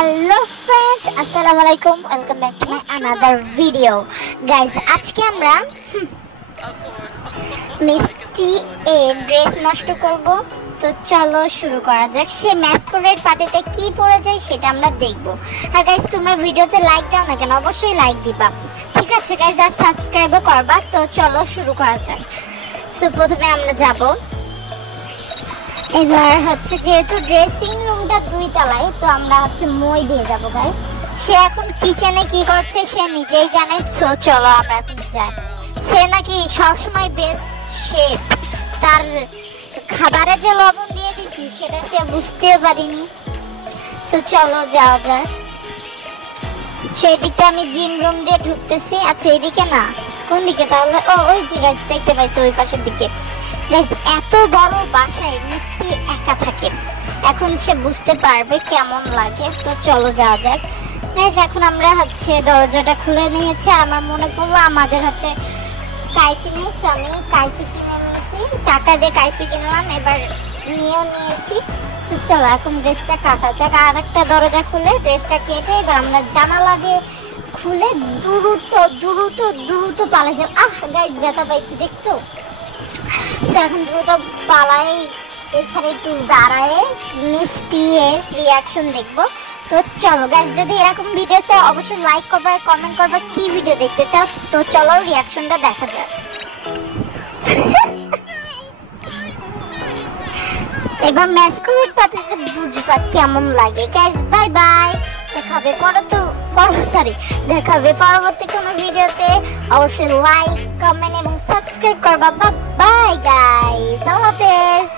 Hello friends, আসসালামু আলাইকুম। Welcome back to my another video. Guys, আজকে আমরা মিষ্টি এর ড্রেস নষ্ট করব। তো চলো শুরু করা যাক। সে ম্যাসকোরেড পার্টিতে কি পরে যায় সেটা আমরা দেখব। আর গাইজ, তোমরা ভিডিওতে লাইক দাও না কেন? অবশ্যই লাইক দিবা, ঠিক আছে গাইজ? আর সাবস্ক্রাইবও করবা। তো চলো শুরু করা যাক। সো প্রথমে আমরা যাব, এবার হচ্ছে যেহেতু ড্রেসিং রুমটা 2 তলায়, তো আমরা হচ্ছে মই দিয়ে যাবো গাইস। সে এখন কিচেনে কি করছে সে নিজেই জানে। সো চলো আমরা এখন যাই। সে নাকি সবসময় বেস্ট শেফ, তার খাবারে যে লবণ দিয়ে দিচ্ছি সেটা সে বুঝতেও পারিনি। সো চলো যাওয়া যায়। সেই দিকটা আমি জিম রুম দিয়ে ঢুকতেছি। আচ্ছা এইদিকে না, কোন দিকে তাহলে? ও ওই যে গাইস দেখতে পাইছো ওই পাশের দিকে। এত বড় বাসায় মিষ্টি একা থাকে, এখন সে বুঝতে পারবে কেমন লাগে। তো চলো যাওয়া যাক। এখন আমরা হচ্ছে দরজাটা খুলে নিয়েছি, আর আমার মনে পড়লো আমাদের হচ্ছে কাঁচি নেই। আমি কাঁচি কিনে নিয়েছি, টাকা দিয়ে কাঁচি কিনলাম, এবার নিয়েও নিয়েছি। তো চলো এখন ড্রেসটা কাটা যাক। আর একটা দরজা খুলে ড্রেসটা কেটে এবার আমরা জানালা দিয়ে খুলে দ্রুত দ্রুত দ্রুত পালা যাবো। গাইস ব্যথা পাইছি দেখছো? এখন দ্রুত পালাই, এখানে একটু দাঁড়ায় মিষ্টি এর রিয়াকশন দেখবো। তো চলো গাইস, যদি এরকম ভিডিও চাও অবশ্যই লাইক করবে আর কমেন্ট করবে কি ভিডিও দেখতে চাও। তো চলো রিয়াকশনটা দেখা যাক। এবার ম্যাসকোরেড পার্টিতে বুঝবা কেমন লাগে। গাইস বাই বাই, দেখাবে দেখাবে পরবর্তী কোনো ভিডিওতে। অবশ্যই লাইক কমেন্ট এবং সাবস্ক্রাইব করবা। বাই গাইস, আল্লাহ হাফেজ।